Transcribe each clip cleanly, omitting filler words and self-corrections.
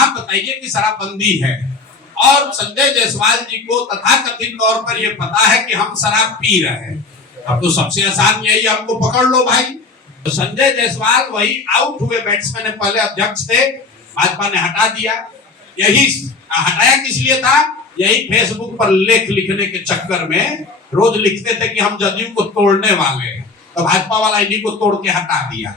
आप बताइए कि शराबबंदी है और संजय जायसवाल जी को तथाकथित तौर पर यह पता है कि हम शराब पी रहे हैं। अब तो सबसे आसान यही, हमको पकड़ लो भाई। तो संजय जायसवाल वही आउट हुए बैट्समैन है, पहले अध्यक्ष थे, भाजपा ने हटा दिया। यही हटाया किस लिए था? यही फेसबुक पर लेख लिखने के चक्कर में रोज लिखते थे कि हम जदयू को तोड़ने वाले हैं, तो भाजपा वाला इन्हीं को तोड़ के हटा दिया।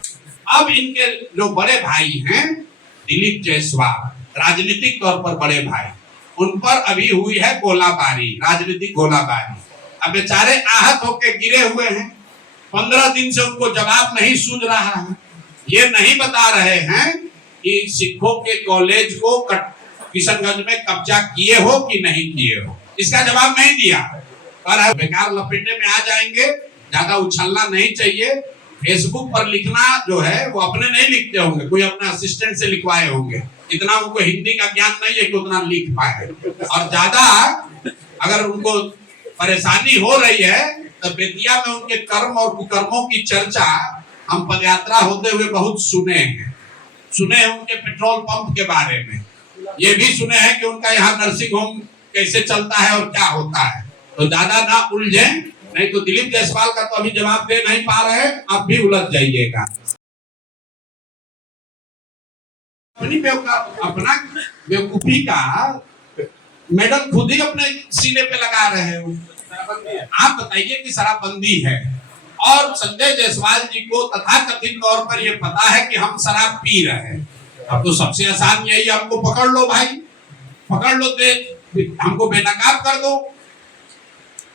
अब इनके जो बड़े भाई हैं दिलीप जायसवाल, राजनीतिक तौर पर बड़े भाई, उन पर अभी हुई है गोलाबारी, राजनीतिक गोलाबारी। अब बेचारे आहत होकर गिरे हुए हैं, 15 दिन से उनको जवाब नहीं सूझ रहा है। ये नहीं बता रहे हैं कि सिखों के कॉलेज को किशनगंज में कब्जा किए हो कि नहीं किए हो, इसका जवाब नहीं दिया। और बेकार लपेटने में आ जाएंगे, ज्यादा उछलना नहीं चाहिए। फेसबुक पर लिखना जो है वो अपने नहीं लिखते होंगे, कोई अपने असिस्टेंट से लिखवाए होंगे। इतना उनको हिंदी का ज्ञान नहीं है कि उतना लिख पाए। और ज्यादा अगर उनको परेशानी हो रही है तो बेतिया में उनके कर्म और कुकर्मों की चर्चा हम पदयात्रा होते हुए बहुत सुने हैं उनके पेट्रोल पंप के बारे में। ये भी सुने हैं कि उनका यहाँ नर्सिंग होम कैसे चलता है और क्या होता है। तो ज्यादा ना उलझे, नहीं तो दिलीप जायसवाल का तो अभी जवाब दे नहीं पा रहे, आप भी उलझ जाइएगा। अपना बेवकूफी का मेडल खुद ही अपने सीने पे लगा रहे हो। आप बताइए कि शराबबंदी है और संजय जायसवाल जी को तथाकथित तौर पर यह पता है कि हम शराब पी रहे हैं। अब तो सबसे आसान यही, हमको पकड़ लो भाई, पकड़ लो, हमको बेनकाब कर दो।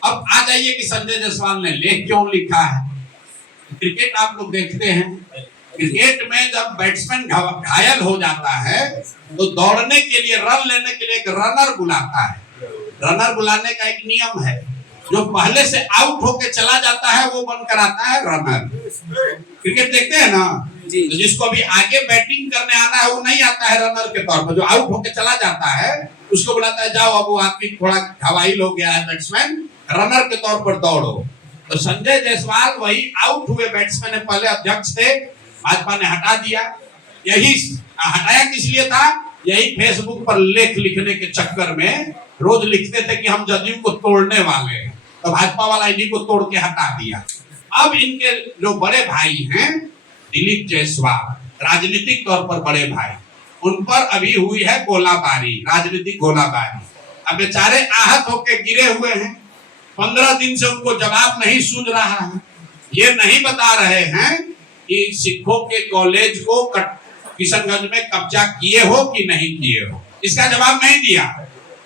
अब आ जाइए कि संजय जायसवाल ने लेख क्यों लिखा है। क्रिकेट आप लोग देखते हैं, क्रिकेट में जब बैट्समैन घायल हो जाता है तो दौड़ने के लिए, रन लेने के लिए एक रनर बुलाता है। रनर बुलाने का एक नियम है, जो पहले से आउट होके चला जाता है वो बनकर आता है रनर। क्रिकेट देखते हैं ना, तो जिसको अभी आगे बैटिंग करने आना है वो नहीं आता है रनर के तौर पर, जो आउट होके चला जाता है उसको बुलाता है, जाओ अब वो आदमी थोड़ा घायल हो गया है बैट्समैन, रनर के तौर पर दौड़ो। तो संजय जायसवाल वही आउट हुए बैट्समैन है, पहले अध्यक्ष थे, भाजपा ने हटा दिया। यही हटाया किस लिए था? यही फेसबुक पर लेख लिखने के चक्कर में रोज लिखते थे कि हम जदयू को तोड़ने वाले हैं, तो भाजपा वाला इन्हीं को तोड़ के हटा दिया। अब इनके जो बड़े भाई हैं दिलीप जायसवाल, राजनीतिक तौर पर बड़े भाई, उन पर अभी हुई है गोलाबारी, राजनीतिक गोलाबारी। अब बेचारे आहत होकर गिरे हुए हैं, 15 दिन से उनको जवाब नहीं सूझ रहा है। ये नहीं बता रहे हैं कि सिखों के कॉलेज को किशनगंज में कब्जा किए हो कि नहीं किए हो, इसका जवाब नहीं दिया।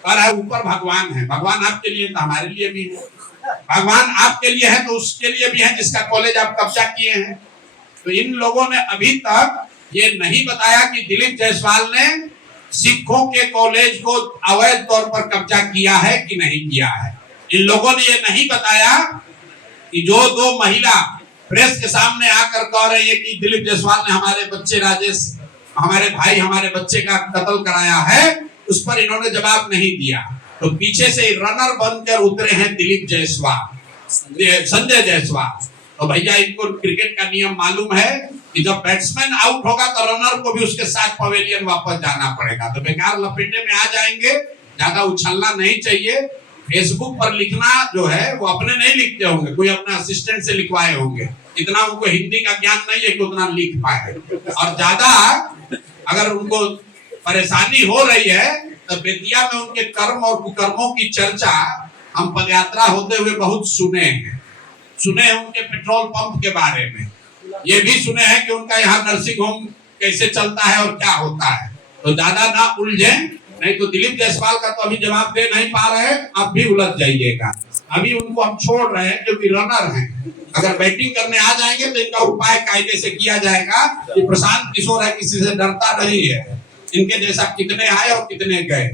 और ऊपर भगवान है, भगवान आपके लिए तो हमारे लिए भी है, भगवान आपके लिए है तो उसके लिए भी है जिसका कॉलेज आप कब्जा किए हैं। तो इन लोगों ने अभी तक ये नहीं बताया कि दिलीप जायसवाल ने सिखों के कॉलेज को अवैध तौर पर कब्जा किया है कि नहीं किया है। इन लोगों ने ये नहीं बताया कि जो 2 महिला प्रेस के सामने आकर कह रही है कि दिलीप जायसवाल ने हमारे बच्चे राजेश, हमारे भाई, हमारे बच्चे का कत्ल कराया है, उस पर इन्होंने जवाब नहीं दिया। तो पीछे से रनर बनकर उतरे हैं दिलीप जायसवाल, संजय जायसवाल। तो भैया इनको क्रिकेट का नियम मालूम है कि जब बैट्समैन आउट होगा तो रनर को भी उसके साथ पवेलियन वापस जाना पड़ेगा। तो बेकार लपेटने में आ जाएंगे, ज्यादा उछलना नहीं चाहिए। फेसबुक पर लिखना जो है वो अपने नहीं लिखते होंगे, कोई अपने असिस्टेंट से लिखवाए होंगे। इतना उनको हिंदी का ज्ञान नहीं है कि उतना लिख पाए। और ज्यादा अगर उनको परेशानी हो रही है तो बेतिया में उनके कर्म और कुकर्मों की चर्चा हम पदयात्रा होते हुए बहुत सुने हैं उनके पेट्रोल पंप के बारे में। ये भी सुने हैं कि उनका यहाँ नर्सिंग होम कैसे चलता है और क्या होता है। तो ज्यादा ना उलझे, नहीं तो दिलीप जायसवाल का तो अभी जवाब दे नहीं पा रहे, आप भी उलझ जाइएगा। अभी उनको हम छोड़ रहे हैं क्योंकि रनर हैं, अगर बैटिंग करने आ जाएंगे तो इनका उपाय कायदे से किया जाएगा। कि प्रशांत किशोर है, किसी से डरता नहीं है, इनके जैसा कितने आए और कितने गए।